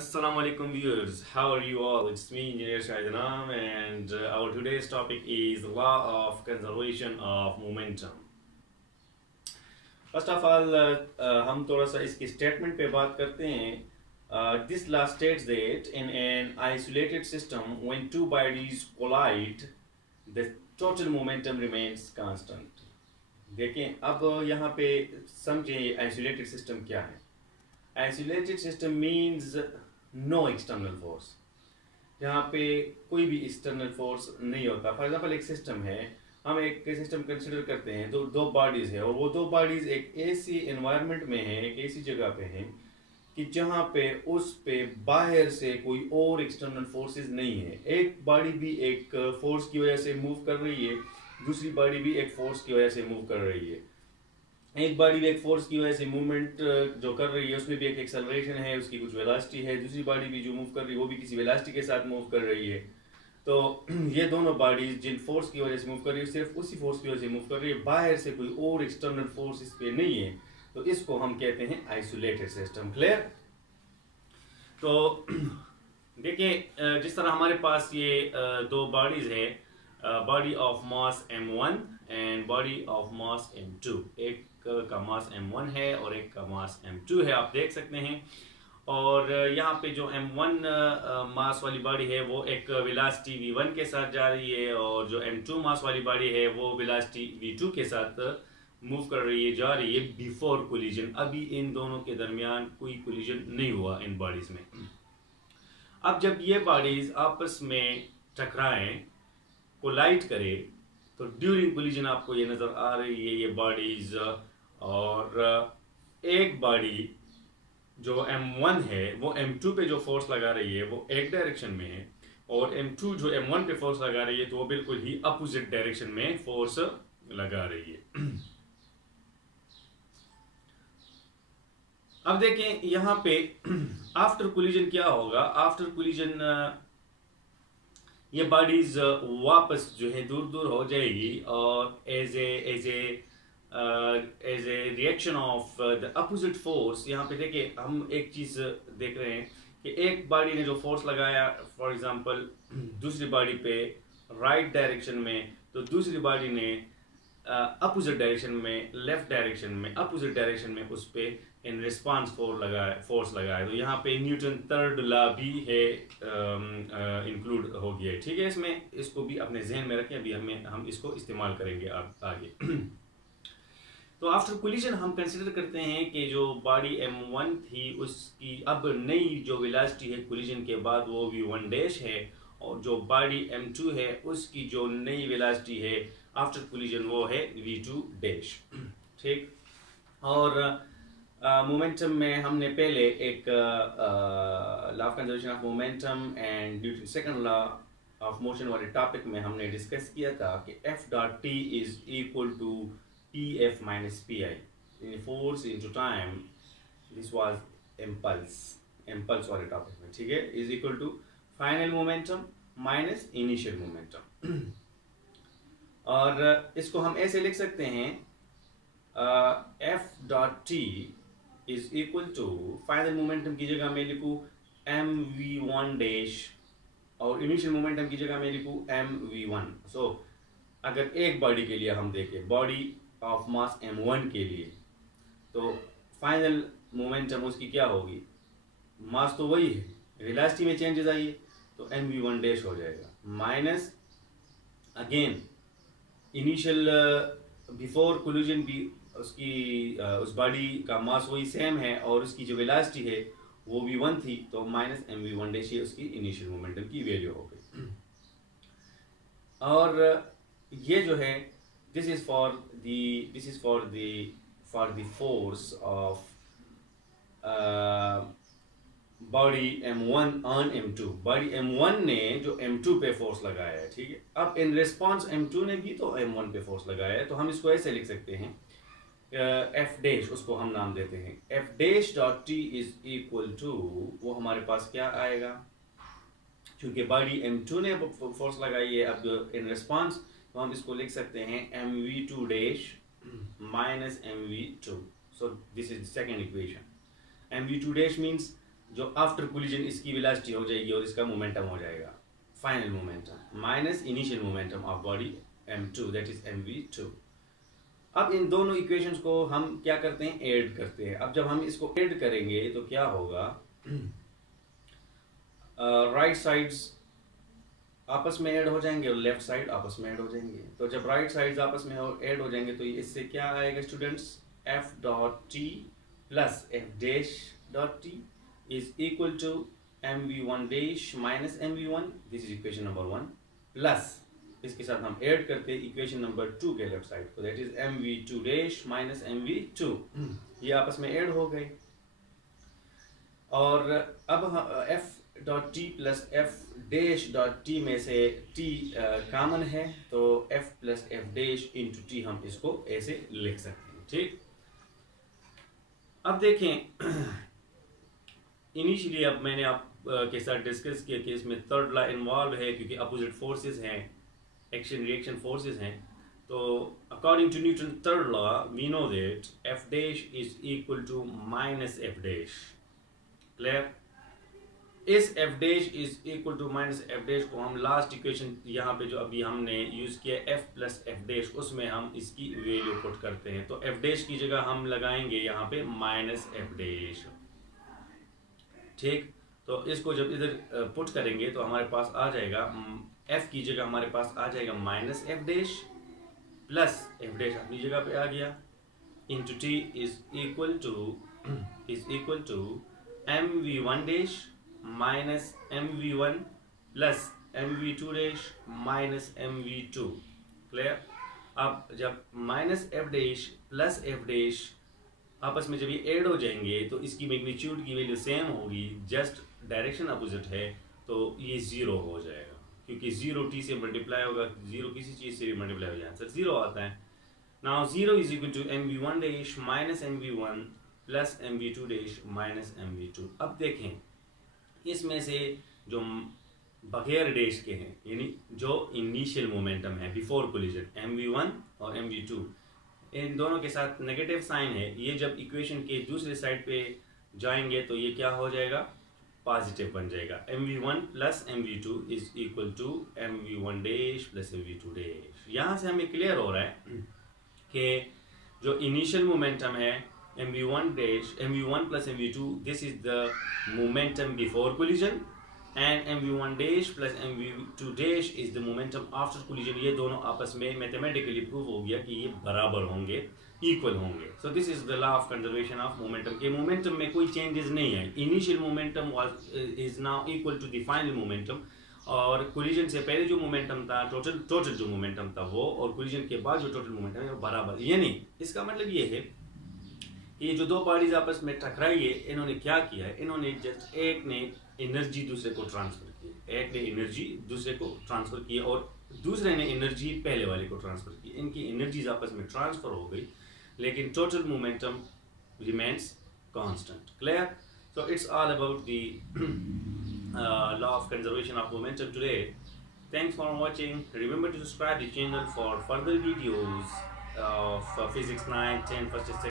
Assalamu alaikum viewers, how are you all? It's me Engineer Shaidanam and our today's topic is the law of conservation of momentum. First of all, हम थोड़ा सा इसकी statement पे बात करते हैं. This law states that in an isolated system, when two bodies collide, the total momentum remains constant. देखें अब यहाँ पे समझें आइसोलेटेड सिस्टम क्या है. Isolated system means no external force. यहाँ पे कोई भी एक्सटर्नल फोर्स नहीं होता. फॉर एग्जांपल एक सिस्टम है, हम एक सिस्टम कंसिडर करते हैं तो दो बॉडीज है और वो दो बॉडीज एक ऐसी एनवायरनमेंट में है, एक ऐसी जगह पे है कि जहाँ पे उस पे बाहर से कोई और एक्सटर्नल फोर्सेस नहीं है. एक बॉडी भी एक फोर्स की वजह से मूव कर रही है, दूसरी बॉडी भी एक फोर्स की वजह से मूव कर रही है. एक बॉडी भी एक फोर्स की वजह से मूवमेंट जो कर रही है उसमें भी एक एक्सेलरेशन है, उसकी कुछ वेलोसिटी है. दूसरी बॉडी भी जो मूव कर रही है वो भी किसी वेलोसिटी के साथ मूव कर रही है. तो ये दोनों बॉडीज जिन फोर्स की वजह से मूव कर रही है सिर्फ उसी फोर्स की वजह से मूव कर रही है, बाहर से कोई और एक्सटर्नल फोर्स इस पे नहीं है. तो इसको हम कहते हैं आइसोलेटेड सिस्टम. क्लियर? तो देखिए जिस तरह हमारे पास ये दो बॉडीज है, body of mass m1 and body of mass m2. एक का मास m1 है और एक का मास m2 है, आप देख सकते हैं. और यहाँ पे जो m1 मास वाली बॉडी है वो एक वेलोसिटी v1 के साथ जा रही है और जो m2 मास वाली बॉडी है वो वेलोसिटी v2 के साथ मूव कर रही है, जा रही है बिफोर कोलिजन. अभी इन दोनों के दरमियान कोई कोलिजन नहीं हुआ इन बॉडीज में. अब जब ये बॉडीज आपस में टकराएं, कोलाइड करे, तो ड्यूरिंग कोलिजन आपको ये नजर आ रही है ये बॉडीज. और एक बॉडी जो m1 है वो m2 पे जो फोर्स लगा रही है वो एक डायरेक्शन में है और m2 जो m1 पे फोर्स लगा रही है तो वो बिल्कुल ही अपोजिट डायरेक्शन में फोर्स लगा रही है. अब देखें यहाँ पे आफ्टर कोलिजन क्या होगा. आफ्टर कोलिजन ये बॉडीज वापस जो है दूर दूर हो जाएगी और as a reaction of the opposite force. यहाँ पे देखिए हम एक चीज देख रहे हैं कि एक बॉडी ने जो फोर्स लगाया फॉर एग्जांपल दूसरी बॉडी पे राइट डायरेक्शन में, तो दूसरी बॉडी ने अपोजिट डायरेक्शन में, लेफ्ट डायरेक्शन में, अपोजिट डायरेक्शन में उस पे इन रिस्पांस फोर्स लगाया. तो यहाँ पे न्यूटन थर्ड लॉ भी है इंक्लूड हो गया है. ठीक है, इसमें इसको भी अपने जहन में रखें, अभी हम इसको इस्तेमाल करेंगे आगे. तो आफ्टर कोलिजन हम कंसिडर करते हैं कि जो बॉडी m1 थी उसकी अब नई जो वेलोसिटी है कोलिजन के बाद वो v1 डैश है और जो बॉडी m2 है उसकी जो नई वेलोसिटी है आफ्टर कोलिजन वो है v2 डैश. ठीक. और मोमेंटम में हमने पहले एक law of conservation of momentum and Newton second law of motion वाले टॉपिक में हमने डिस्कस किया था कि F dot T is equal to Pf minus Pi in force into time. This was impulse वाले टॉपिक में. ठीक है, is equal to final momentum minus initial momentum. और इसको हम ऐसे लिख सकते हैं F dot T is equal to final momentum की जगह मैं लिखूं mv1 डैश और इनिशियल मोमेंटम की जगह मैं लिखूं mv1. सो अगर एक बॉडी के लिए हम देखें, बॉडी ऑफ मास m1 के लिए, तो फाइनल मोमेंटम उसकी क्या होगी, मास तो वही है, वेलोसिटी में चेंजेस आई है तो mv1 डैश हो जाएगा minus again initial before collision भी उसकी उस बॉडी का मास वही सेम है और उसकी जो वेलोसिटी है वो v1 थी तो माइनस mv1 डैश ये उसकी इनिशियल मोमेंटम की वैल्यू हो गई. और ये जो है this is for the force of body m1 on m2. Body m1 ने जो m2 पे फोर्स लगाया है. ठीक है, अब इन रिस्पांस m2 ने भी तो m1 पे फोर्स लगाया है, तो हम इसको ऐसे लिख सकते हैं f डैश, उसको हम नाम देते हैं f dash dot t is equal to, वो हमारे पास क्या आएगा, क्योंकि बॉडी m2 ने फोर्स लगाई है अब इन रिस्पांस, तो हम इसको लिख सकते हैं mv2 dash minus mv2. So this is second equation. mv2 dash means जो आफ्टर कोलिजन इसकी वेलोसिटी हो जाएगी और इसका मोमेंटम हो जाएगा final momentum minus initial momentum of body m2 that is mv2। अब इन दोनों इक्वेशंस को हम क्या करते हैं, ऐड करते हैं। अब जब हम इसको ऐड करेंगे तो क्या होगा, राइट साइड्स आपस में ऐड हो जाएंगे और लेफ्ट साइड आपस में ऐड हो जाएंगे। तो जब राइट साइड्स आपस में ऐड हो जाएंगे तो इससे क्या आएगा students, f dot T plus f dash dot T is equal to mv1 dash minus mv1, this is equation number 1, plus इसके साथ हम ऐड करते हैं इक्वेशन नंबर 2 के लेफ्ट साइड को, that is mv2 dash minus mv2, ये आपस में ऐड हो गए। और अब f dot T plus f dash dot T में से t कॉमन है तो f plus f dash into T हम इसको ऐसे लिख सकते हैं, ठीक। अब देखें इनिशियली अब मैंने आप के साथ डिस्कस किया कि इसमें थर्ड लॉ इन्वॉल्व है क्योंकि अपोजिट फोर्सेस हैं, एक्शन रिएक्शन फोर्सेस हैं। तो according to Newton third law we know that f dash is equal to minus f dash, clear. इस f dash is equal to minus f dash को हम last equation यहाँ पे जो अभी हमने यूज किया f प्लस f डैश, उसमें हम इसकी वैल्यू पुट करते हैं। तो f डैश की जगह हम लगाएंगे यहाँ पे माइनस f डैश, ठीक। तो इसको जब इधर पुट करेंगे तो हमारे पास आ जाएगा f की जगह हमारे पास आ जाएगा minus f dash plus f dash अपनी जगह पे आ गया into t is equal to mv1 dash minus mv1 plus mv2 dash minus mv2, clear. अब जब minus f dash plus f dash आपस में जब ये ऐड हो जाएंगे तो इसकी मैग्नीट्यूड की वैल्यू सेम होगी, जस्ट डायरेक्शन अपोजिट है तो ये जीरो हो जाएगा क्योंकि जीरो टी से मल्टीप्लाई होगा, जीरो किसी चीज से भी मल्टीप्लाई हो जाए आंसर जीरो आता है। Now zero is equal to mv1 dash minus mv1 plus mv2 dash minus mv2। अब देखें इसमें से जो बगैर डैश के हैं यानी जो इनिशियल मोमेंटम है बिफोर कोलिजन mv1 और mv2, इन दोनों के साथ नेगेटिव साइन है, ये जब इक्वेशन के दूसरे साइड पे जाएंगे तो ये क्या हो जाएगा, पॉजिटिव बन जाएगा। mv1 plus mv2 is equal to mv1 dash plus mv2 dash. यहाँ से हमें क्लियर हो रहा है कि जो इनिशियल मोमेंटम है mv1 dash mv1 plus mv2 this is the momentum before collision and mv1 dash plus mv2 dash is the momentum after collision. ये दोनों आपस में मैथमेटिकली प्रूव हो गया कि ये बराबर होंगे, इक्वल होंगे। So this is the law of conservation of momentum के मोमेंटम में कोई चेंजेस नहीं है। Initial momentum is now equal to the final momentum और कोलिजन से पहले जो मोमेंटम था टोटल जो मोमेंटम था वो और कोलिजन के बाद जो टोटल मोमेंटम है वो बराबर। यानी इसका मतलब ये है कि ये जो दो बॉडीज आपस में टकराई है इन्होंने क्या किया है, इन्होंने जस्ट एक ने एनर्जी दूसरे को ट्रांसफर की, एक ने एनर्जी दूसरे को ट्रांसफर की और दूसरे ने एनर्जी पहले वाले को ट्रांसफर की। इनकी एनर्जीज आपस में ट्रांसफर हो गई लेकिन total momentum remains constant, clear. So it's all about the law of conservation of momentum today. Thanks for watching, remember to subscribe the channel for further videos of physics 9, 10, first, second